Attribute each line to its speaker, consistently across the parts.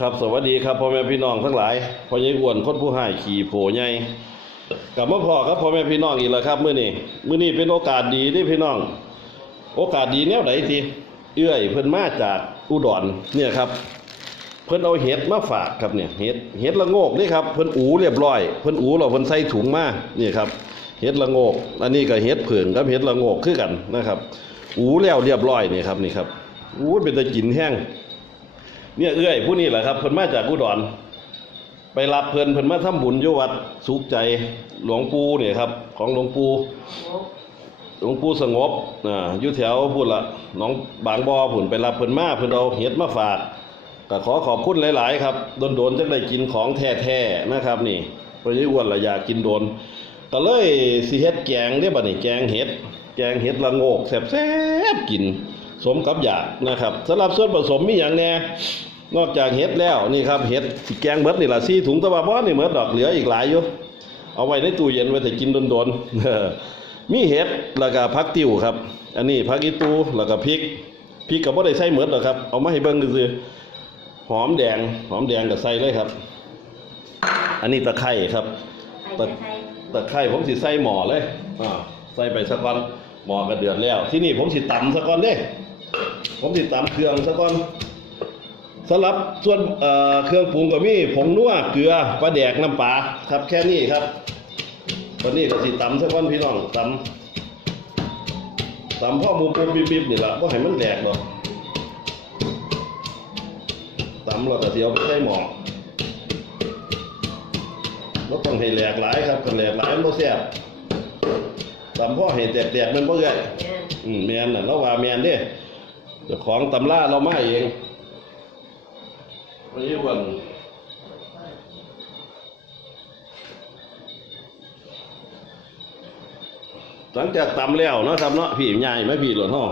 Speaker 1: ครับสวัสดีครับพ่อแม่พี่น้องทั้งหลายพ่อใหญ่อ้วนคนผู้ให้ขี่โผใหญ่กลับมาพ่อครับพ่อแม่พี่น้องอีกแล้วครับมื้อนี้มื้อนี้เป็นโอกาสดีที่พี่น้อง โอกาสดีแนวไหนทีเอื้อยเพิ่นมาจากอุดรเนี่ยครับ เพิ่นเอาเห็ดมาฝากครับเนี่ยเห็ดเห็ดละโงกนี่ครับเพิ่นอูเรียบร้อยเพิ่นอูเราเพิ่นใส่ถุงมานี่ครับเห็ดละโงกอันนี้ก็เห็ดเผิงกับเห็ดละโงกคือกันนะครับ อูแล้วเรียบร้อยนี่ครับนี่ครับอูเป็นตะกินแห้ง เนี่ยเอื้อยผู้นี้แหละครับเพิ่นมาจากอุดรไปรับเพิ่นเพิ่นมาทำบุญอยู่วัดสุขใจหลวงปู่เนี่ยครับ ของหลวงปู่หลวงปู่สงบอ่าอยู่แถวพุ่นละน้องบางบ่อพุ่นไปรับเพิ่นมาเพิ่นเอาเห็ดมาฝากก็ขอขอบคุณหลาย ๆ ครับโดนๆจังได้กินของแท้ๆนะครับ นี่พราะยี่อ้วนละอยากกินโดนก็เลยสิเฮ็ดแกงเด้บัดนี้แกงเห็ดแกงเห็ดละโงกแซ่บๆกิน สมกับอยากนะครับสำหรับส่วนผสมมีอย่างแน่นอกจากเห็ดแล้วนี่ครับเห็ดสิแกงเบิดนี่ละซี่ถุงตะบะบ่นี่เบิดดอกเหลืออีกหลายอยู่เอาไว้ในตู้เย็นไว้แต่กินโดนๆมีเห็ดแล้วก็ผักติ้วครับ อันนี้ผักอีตูแล้วก็พริกพริกก็บ่ได้ใส่เบิดหรอกครับเอามาให้เบิ่งซื่อหอมแดงหอมแดงก็ใส่เลยครับ อันนี้ตะไคร้ครับ
Speaker 2: ใส่ใส่
Speaker 1: ตะไคร้ผมสิใส่หม้อเลยอ่าใส่ไปสักก่อนหม้อก็เดือดแล้ว ที่นี่ผมสิตำสักก่อนเด้ ผมสิตำเครื่องสักก่อนสำหรับส่วนเอ่อเครื่องปรุงก็มีผงนัวเกลือปลาแดกน้ำปลาครับแค่นี้ครับตอนนี้ก็สิตำสักก่อนพี่น้องตำตำพ่อหมูปูบิบๆนี่ล่ะบ่ให้มันแดกดอกตำแล้วก็สิเอาไปใส่หม้อรถต้องให้แหลกหลายครับกันแหลกหลายมันบ่แซ่บตำพ่อให้แตกๆมันบ่เอื้อย
Speaker 2: เนี่ย
Speaker 1: อืมแม่นน่ะเราว่าแม่นเด้ เจ้าของตำราเรามาเองวันนี้วันหลังจากตำแล้วเนาะครับเนาะพี่ใหญ่ไหมพี่หลวงพ่อ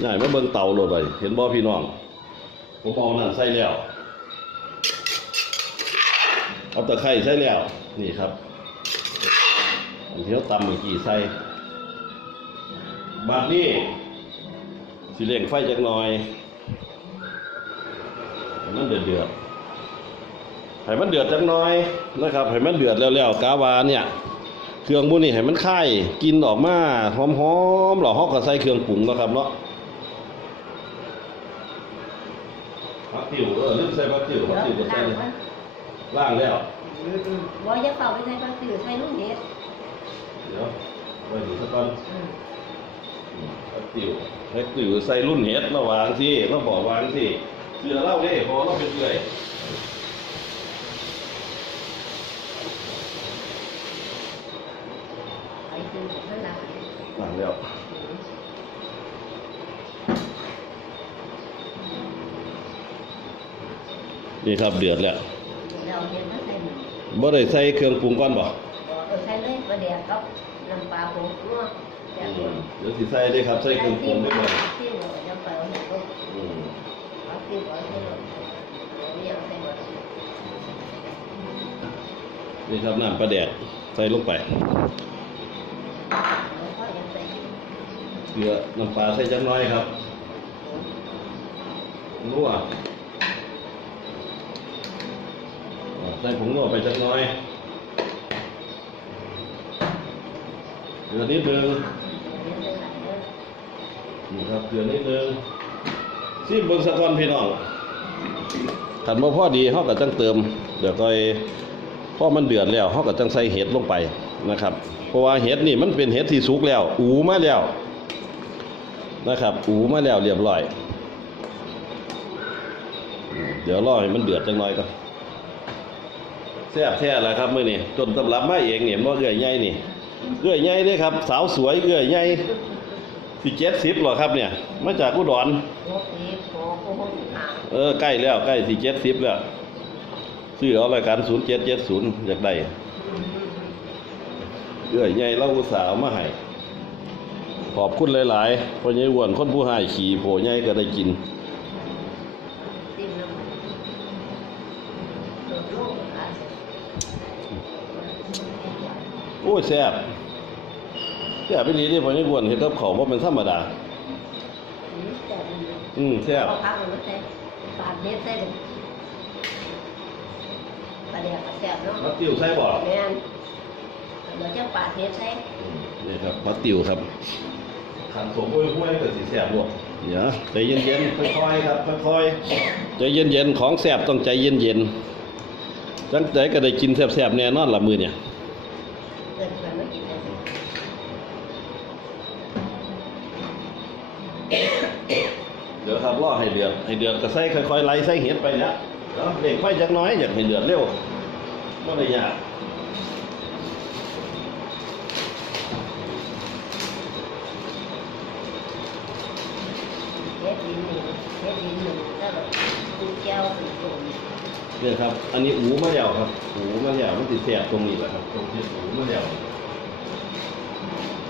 Speaker 1: ใหญ่ไมาเบิ่งเตาโลดไปเห็นบ่พี่น้องผมเอานั่นใส่แล้วเอาตะไคร้ใส่แล้ว นี่ครับอันที่เราตำเมื่อกี้ใส่บาดนี้ สิเร่งไฟจักหน่อยให้มันเดือดเดือดๆให้มันเดือดจักหน่อยนะครับให้มันเดือดแล้วๆกาวาเนี่ยเครื่องพวกนี้ให้มันค่ายกินออกมาหอมๆหล่อฮอกก็ใส่เครื่องปรุงแล้วครับเนาะผักติ๋วเออลืมใส่ผักติ๋วผักติ๋วก็ใส่เลยล่างแล้ว
Speaker 2: บ่อย่าเป่าไปใส่ปลาติ๋วใส่ลูกเห็ด
Speaker 1: เดี๋ยวไว้ดูสักก่อน
Speaker 2: อืม
Speaker 1: แพ็ก ติวแพ็กติวใส่รุ่นเฮ็ดระวางที่เราบอกวางที่เสือเล่าเด้พอเราเป็นเอื่อย
Speaker 2: ไปคือของมันละ
Speaker 1: วางแล้วนี่ครับเดือดแล้ว
Speaker 2: เราเห็ดมาใส่หมด
Speaker 1: บ่ได้ใส่เครื่องปรุงก่อนบ่
Speaker 2: เออใส่เลยปลาแดกกับน้ำปลาผงนัวแบบนี้
Speaker 1: เดี๋ยวสิใส่เด้ครับใส่เครื่องปรุงไปก่อน
Speaker 2: ที่หัวจะไปเอาเนี่ยก็
Speaker 1: อืม
Speaker 2: เอาที่หัวใส่หมดเดี๋ยวใส่หมด
Speaker 1: นี่ครับน้ำปลาแดกใส่ลงไป
Speaker 2: แล้วก็ยังใส่
Speaker 1: เกลือน้ำปลาใส่จักหน้อยครับนัวอ่าใส่ผงนัวไปจักหน้อยเกลือนิดนึง นี่ครับเกลือนิดนึงซีเบิ่งสะก่อนพี่น้องขันบ่พอดีเฮาก็จังเติม เดี๋ยวก็พ่อมันเดือดแล้วเฮาก็จังใส่เห็ดลงไปนะครับ เพราะว่าเห็ดนี่มันเป็นเห็ดที่สุกแล้ว อูมาแล้วนะครับ อูมาแล้วเรียบร้อย เดี๋ยวรอให้มันเดือดจังหน่อยก่อนแซ่บแท้แล้วครับมื้อนี้ต้นตำรับมาเองเนี่ยบ่เอื้อยใหญ่นี่เอื้อยใหญ่เด้ครับ สาวสวยเอื้อยใหญ่ สี่เจ็ดสิบหรอครับเนี่ย มาจากอุดร
Speaker 2: โอ้ปีโอ้โหหา
Speaker 1: เออใกล้แล้วใกล้สี่เจ็ดสิบแล้วซื้อเอารายการศูนย์เจ็ดเจ็ดศูนย์อยากได้เอื้อยใหญ่เล่าอุตสาห์มาให้ขอบคุณหลายๆเพราะยัยอ้วนคนผู้ให้ขี่โผใหญ่ก็ได้กิน
Speaker 2: ติ้มน้ำมันเออโลกอะ
Speaker 1: โอ้ยแซ่บแซ่บไปดีที่เพราะยัยอ้วนเห็นกับเขาวบ่เป็นธรรมดา
Speaker 2: อืมแต่มัน
Speaker 1: อืมแซ่บ
Speaker 2: เอาพักมันมาใส่ปาดเด็ดใส่เลยปลาแดกก็แซ่บเนาะ
Speaker 1: ปลาติ๋วใส่บ่
Speaker 2: แม่นเดี๋ยวจะปาดเทปใส่
Speaker 1: นี่ครับปลาติ๋วครับขันสมห้วยห้วยๆก็สิแซ่บบ่เดี๋ยวใจเย็นๆค่อยๆครับค่อยๆใจเย็นๆของแซ่บต้องใจเย็นๆจังใจก็ได้กินแซ่บๆแน่นอนละมื้อเนี่ย
Speaker 2: เกินไปไม่กินเลย
Speaker 1: เดี๋ยวครับรอให้เดือดให้เดือดก็ใส่ค่อยๆไล่ใส่เห็ดไปเนี่ยเนาะเร่งไฟจักน้อยอยากให้เดือดเร็วบ่ได้ยาก
Speaker 2: เฮ็ดดินหนึ่งเฮ็ดดินหนึ่งแล้วแบบดูแก้วถึงตุ่ม
Speaker 1: เนี่ยครับ อันนี้อูมาแล้วครับอูมาแล้วมันติดแสบตรงนี้แหละครับ ตรงที่อูมาแล้ว
Speaker 2: อันนี้เดโตก็เป็นระบบเฮ็ดย่า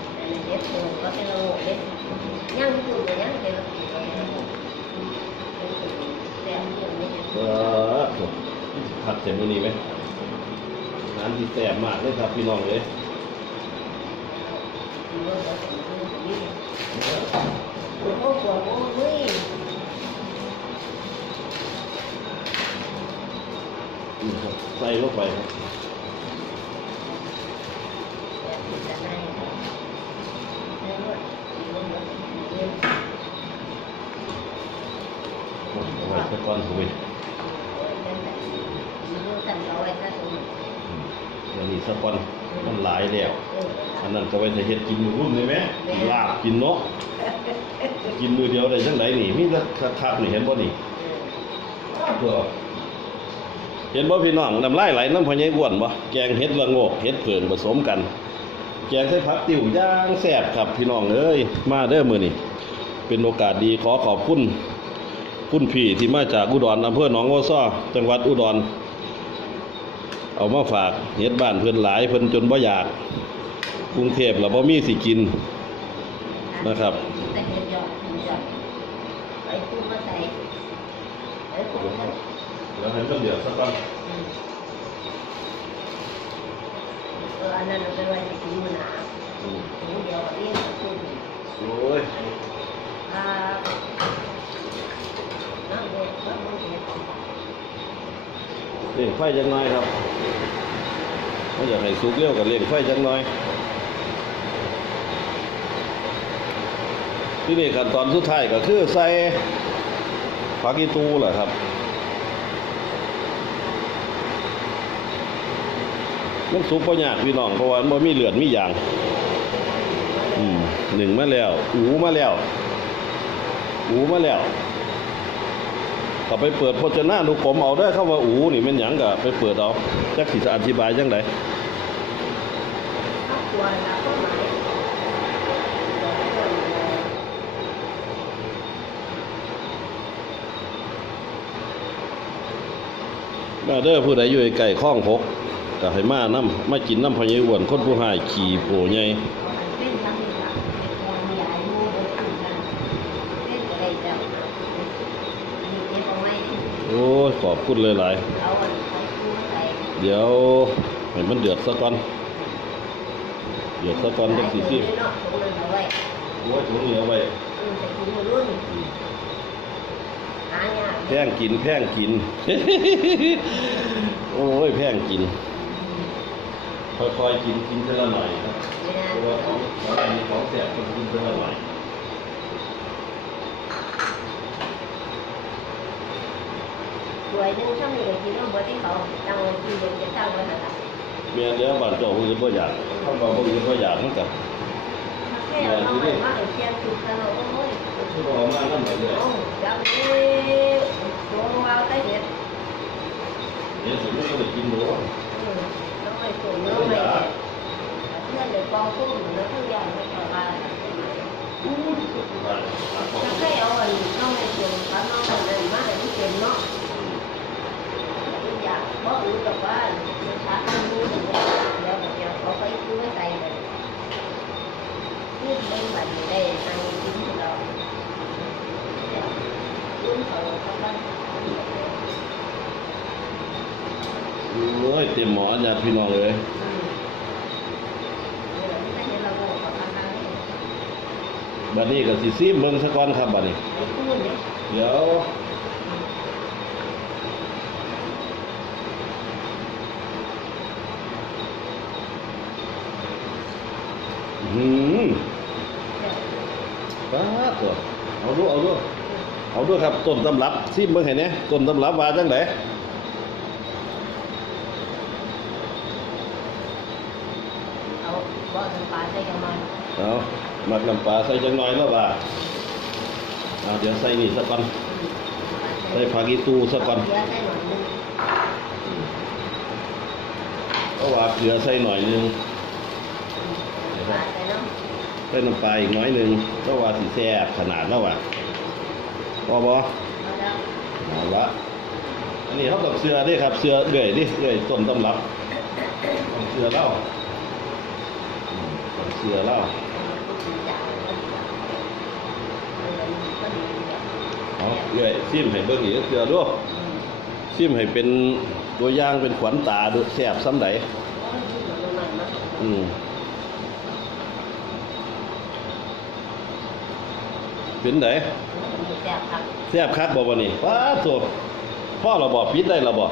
Speaker 2: เอ
Speaker 1: อผัดเสร็จมื้อนี้ไหมน้ำที่แสบมากเลยครับพี่น้องเลยใส่ลงไปครับ
Speaker 2: นี้จะได้ได้ด้วยดีเลยเยี่ยม
Speaker 1: เอาไว้สักก้อนคุย
Speaker 2: เป็นแบบมีเรื่องกันเอาไว้ถ้าสมมติ
Speaker 1: อันนี้ สักก้อนมันหลายแล้ว
Speaker 2: อั
Speaker 1: นนั้นก็ไว้จะเฮ็ดกินมือรุ่นเลยไหมลาบกินเนาะกินมือเดียวได้จังไดนี่มีแต่คักๆนี่เห็นบ่นี่เพื่อเห็นบ่พี่น้องน้ำลายไหลน้ำพะยายวนบ่แกงเห็ดละงกเห็ดเผิงผสมกัน แกงใส่ผักติ๋วย่างแซ่บครับพี่น้องเอ้ยมาเด้อมือนี้เป็นโอกาสดีขอขอบคุณคุณพี่ที่มาจากอุดรอำเภอหนองวัวซ้อจังหวัดอุดร เอามาฝากเฮ็ดบ้านเพิ่นหลายเพิ่นจนบ่อยากกรุงเทพแล้วบ่มีสิกินนะครับ
Speaker 2: แต่เห็นยอดเห็นยอดไปพูดมาใส่ไปพูดมา
Speaker 1: แล้วให้มันเดือดสักก่อน
Speaker 2: เอออันนั้นเราไปไว้ในถุงมือหนา
Speaker 1: อืม
Speaker 2: ถุงเดียวเรียกถุง
Speaker 1: โอ้ย
Speaker 2: อ่าน้ำเด็ดน้ำมันเด็ด
Speaker 1: เร่งไฟจังหน่อยครับถ้าอยากให้สุกเร็วก็เร่งไฟจังหน่อย ที่นี่ขั้นตอนสุดท้ายก็คือใส่ผักอีตูแหละครับมันสุกบ่ยากพี่น้องเพราะว่ามันบ่มีเหลือดมีหยาง อืมหนึ่งมาแล้ว อูมาแล้ว อูมาแล้ว ก็ไปเปิดพจนานุกรมเอาได้เข้าว่าอูนี่เป็นหยังก็ไปเปิดเอาจักสิจะอธิบายจังได
Speaker 2: มาเด้
Speaker 1: อผู้ใดอยู่ใกล้ๆคลองหกก็ให้มานํมากินน้ำพะเยอ้วนคนผู้หายขี่โผใหญ่
Speaker 2: เป็นทั้งนี้ค่ะเป็นตัวใหญ่มูเดินทางกันเป็นอะไรแบบมีเจ๊ของไม่
Speaker 1: โอ้ยขอบคุณหลาย
Speaker 2: เอาอันของคูมาใส่
Speaker 1: ๆเดี๋ยวให้มันเดือดซะก่อน เดือดซะก่อนจังสิสิ
Speaker 2: เนาะถุงนั้นเอาไว้
Speaker 1: โอ้ยถุงเหนียวไว้
Speaker 2: อืมใส่ถุงก
Speaker 1: แพงกินแพงกิน โอ้ยแพงกิน ค่อยๆกินกินเท่าละหน่อยครับเพราะว่าของของอันนี้ของแสบกินเท่าละหน่อย
Speaker 2: ส วยนึงช่างนี่ก็คิดว่าบ่ที่เขาตั้งไว้ที่เดียวจะตั้งไว้หั่นล่ะ
Speaker 1: เมียเดี๋ยวบ้านเจ้าผู้อื่นบ่อยากเข้ามาผู้อื่นบ่อยากมันก็
Speaker 2: แค่เอาไว้มาให้เชียนคือกันเอาโอ้ย
Speaker 1: คือบ่เอามานั่นไปเลย
Speaker 2: เอาจังนี้ลงมาใต้เด็ด
Speaker 1: เดี๋ยวสิมันก็ได้กินหมู
Speaker 2: อืมน้องไม่สูงน้องไม่เด็ดเพื่อนเด็กกองพุ่งแล้วทุกอย่างไม่ต่อมา
Speaker 1: อู้ยสุดยอดครับผม
Speaker 2: ถ้าใครเอาอันน้องไม่สูงกับน้องคนนั้นมาให้ที่เป็นเนาะ ทุกอย่างบ่รู้กับว่าชักมันรู้ถึงแล้วเดี๋ยวเดี๋ยวเขาไปซื้อใส่เลยนี่เป็นบัตรได้ทางกินเรารุ่นเขาเขาบ้าน
Speaker 1: โอ้ยเต็มหมอนญาติพี่น้องเลย
Speaker 2: บัน
Speaker 1: บัดนี้ก็สิซิมเบิ่งซะก่อนครับบัดนี้
Speaker 2: เดี๋
Speaker 1: ยว มป้าดตัวเอาดูเอาดูเอาดูครับต้นตำรับซิมเบิ่งให้แหน่ต้นตำรับว่าจังได
Speaker 2: เอาบ่อน้ำปลาใส่กันมา
Speaker 1: เอามักน้ำปลาใส่จังน้อยแล้วว่าเอาเดี๋ยวใส่นี่ซะก่อนใส่ผักอีตูซะก่อน
Speaker 2: เยอะใส่หน่อยนึง
Speaker 1: เพราะว่าเกลือใส่หน่อยนึง
Speaker 2: ป ลาใส่น้
Speaker 1: ใส่น้ำปลาอีกน้อยหนึ่งเพราว่าสิแซ่บขนาดแล้วว่ะพอบ่ำ
Speaker 2: เอาแล้ว
Speaker 1: เอาละอันนี้เขากับเสือเด้ครับเสือเอื่อยดิเอื่อยต้นตำรับต้องเสือเล่าอืมต้องเสือเล่าเอาเอื่อยซิมให้เบิ่งอีกเสือด้วยซิมให้เป็นตัวอย่างเป็นขวัญตาดูแซ่บซ้ำใดอืม เป็นไดแซ่บคักบ่วันนี้ว้าโตัวพ่อเราบอกปิดได้เราบอก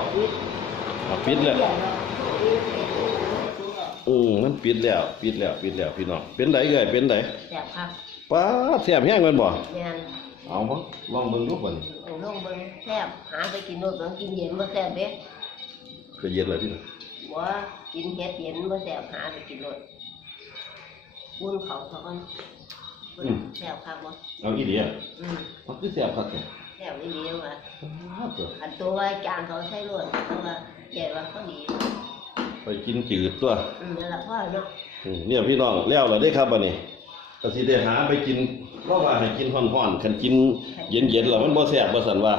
Speaker 1: ปิดแล้วอืมมันปิดแล้วปิดแล้วปิดแล้วพี่น้องเป็นไดเอ่ยเป็นได
Speaker 2: แซ่บครับ
Speaker 1: ป้าดแซ่บแห้งแมันบ่
Speaker 2: แม่น
Speaker 1: เอาบ่ลองเบิ่งดูบัดนี้
Speaker 2: เอาลงเบิ่งแซ่บหาไปกินโน่นเบิ่งกินเย็นบ่แซ่บเด้
Speaker 1: ก็เย็นแล้วพี่น้อง
Speaker 2: บ่กินเฮ็ดเย็นบ่แซ่บหาไปกินโน่นอุ่นเขาซะก่อน แซ่บครับบ่
Speaker 1: เอาอีเดีย
Speaker 2: อืม
Speaker 1: มันคือแซ่บคักแท้
Speaker 2: แซ่บอีหลีว่า
Speaker 1: ป้าดตัว
Speaker 2: อันตัวไว้จางเขาใส่รวดเพราะว่าแก่ว่าเขาดี
Speaker 1: ไปกินจืดตัว
Speaker 2: อืมนั่นล่ะพ่อเนาะ
Speaker 1: อืมเนี่ยพี่น้องแล้วแล้วได้ครับบัดนี้ก็สิได้หาไปกินเพราะว่าให้กินฮ้อนๆคันกินเย็นๆแล้วมันบ่แซ่บบ่ซั่นว่า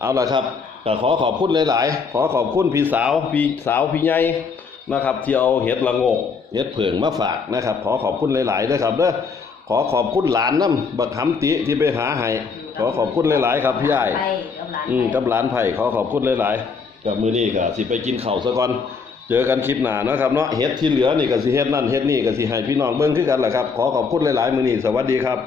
Speaker 1: เอาล่ะครับก็ขอขอบคุณหลาย ๆ ขอขอบคุณพี่สาว พี่สาวพี่ใหญ่นะครับ ที่เอาเห็ดละโงกเห็ดเผิงมาฝากนะครับ ขอขอบคุณหลายๆด้วยครับเด้อ ขอขอบคุณหลานน้ำบักหำติที่ไปหาให้ขอขอบคุณหลายๆ ครับพี่ใหญ่
Speaker 2: ไปกับหลาน
Speaker 1: อืม
Speaker 2: ไป
Speaker 1: กับหลานไผ่ขอขอบคุณหลายๆกับมือนี้ก็สิไปกินข้าวซะก่อนเจอกันคลิปหน้านะครับเนาะเฮ็ดที่เหลือนี่ก็สิเฮ็ดนั่นเฮ็ดนี่ก็สิให้พี่น้องเบิ่งคือกันแหละครับขอขอบคุณหลายๆมื้อนี้สวัสดีครับ